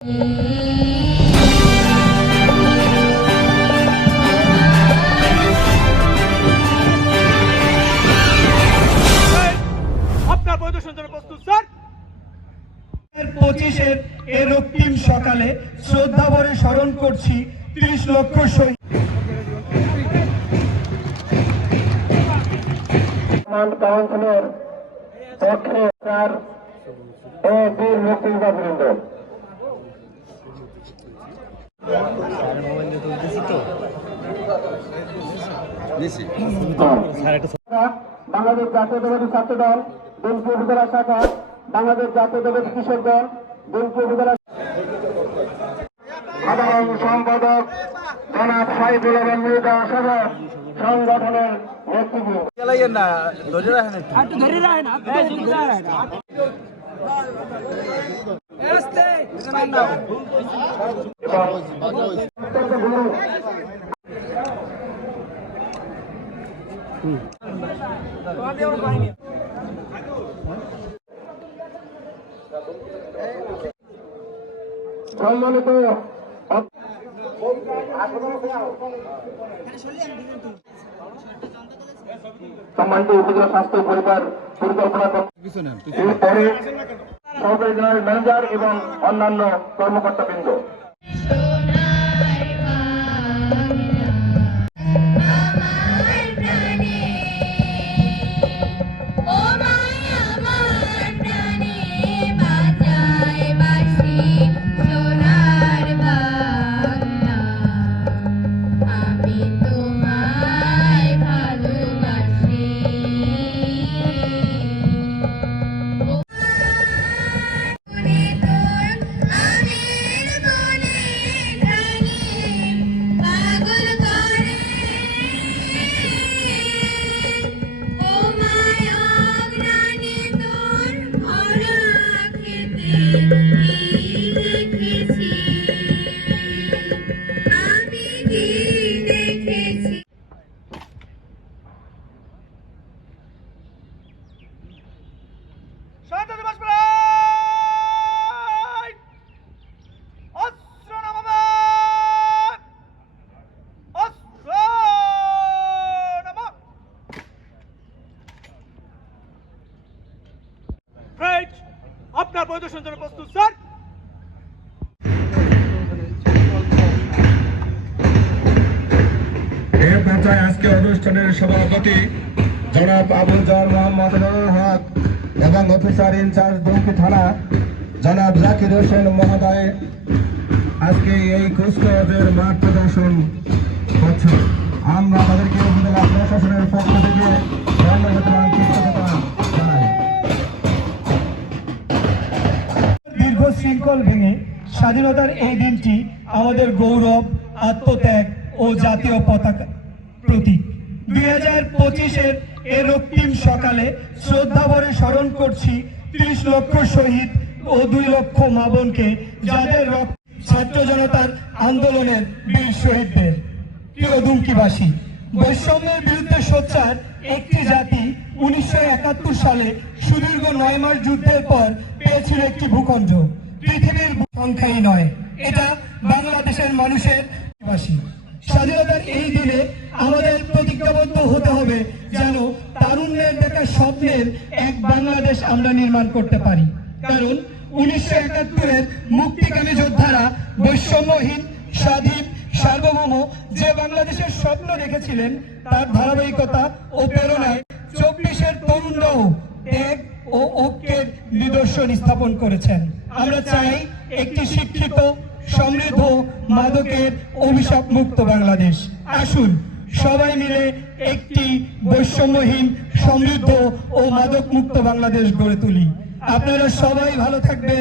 আপনার পরিদর্শন জন্য প্রস্তুত স্যার। 25-এর এই রক্তিম সকালে শ্রদ্ধা ভরে স্মরণ করছি 30 লক্ষ শহীদ। কাউন্সিলর পক্ষে স্যার ও বীর মুক্তিযোদ্ধাবৃন্দ, বাংলাদেশ জাতীয়তাবাদী ছাত্র দল দিনপুর উপজেলা শাখা, বাংলাদেশ জাতীয়তাবাদী কৃষক দল দিনপুর উপজেলা সাধারণ সম্পাদক জনাব সাইদুল আলম মৃদা সহ সংগঠনের নেতৃত্ব সম্মানিত উপজেলা স্বাস্থ্য পরিবার পরিকল্পনা পরে সহকারী জেনারেল ম্যানেজার এবং অন্যান্য কর্মকর্তাবৃন্দ, স্বাধীনতা দিবস প্রায় অস্ত্র নামাবেন, অস্ত্র নামাবেন। রাইট, আপনার পরিদর্শন জন্য প্রস্তুত স্যার। এ পর্যায়ে আজকে অনুষ্ঠানের সভাপতি জনাব আবুল জার মোহাম্মদ হক এবং অফিসার ইনচার্জ দুমকি থানা জনাব জাকির হোসেন মহোদয় আজকে এই কুচকাওয়াজের মাঠ প্রদর্শন করছে। আমরা তাদেরকে উপজেলা প্রশাসনের পক্ষ থেকে ধন্যবাদ এবং কৃতজ্ঞতা জানাই। দীর্ঘ শৃঙ্খল ভেঙে স্বাধীনতার এই দিনটি আমাদের গৌরব, আত্মত্যাগ ও জাতীয় পতাকা প্রতীক। 2025-এর এই রক্তিম সকালে শ্রদ্ধা ভরে স্মরণ করছি 30 লক্ষ শহীদ ও 2 লক্ষ মা বোনকে, যাদের ছাত্র জনতার আন্দোলনের বীর শহীদদের। প্রিয় দুমকিবাসী, বৈষম্যের বিরুদ্ধে সোচ্চার একটি জাতি 1971 সালে সুদীর্ঘ 9 মাস যুদ্ধের পর পেয়েছিল একটি ভূখণ্ড। পৃথিবীর সংখ্যাই নয়, এটা বাংলাদেশের মানুষের বাসী। স্বাধীনতার এই দিনে আমাদের প্রতিজ্ঞাবদ্ধ হতে হবে যেন তারুণ্যের দেখা স্বপ্নের এক বাংলাদেশ আমরা নির্মাণ করতে পারি। কারণ 1971-এর মুক্তিকামী যোদ্ধারা বৈষম্যহীন, স্বাধীন, সার্বভৌম যে বাংলাদেশের স্বপ্ন দেখেছিলেন, তার ধারাবাহিকতা ও প্রেরণায় 24-এর তরুণরাও ত্যাগ ও ঐক্যের নিদর্শন স্থাপন করেছেন। আমরা চাই একটি শিক্ষিত, সমৃদ্ধ, মাদকের অভিশাপ মুক্ত বাংলাদেশ। আসুন সবাই মিলে একটি বৈষম্যহীন, সমৃদ্ধ ও মাদক মুক্ত বাংলাদেশ গড়ে তুলি। আপনারা সবাই ভালো থাকবেন।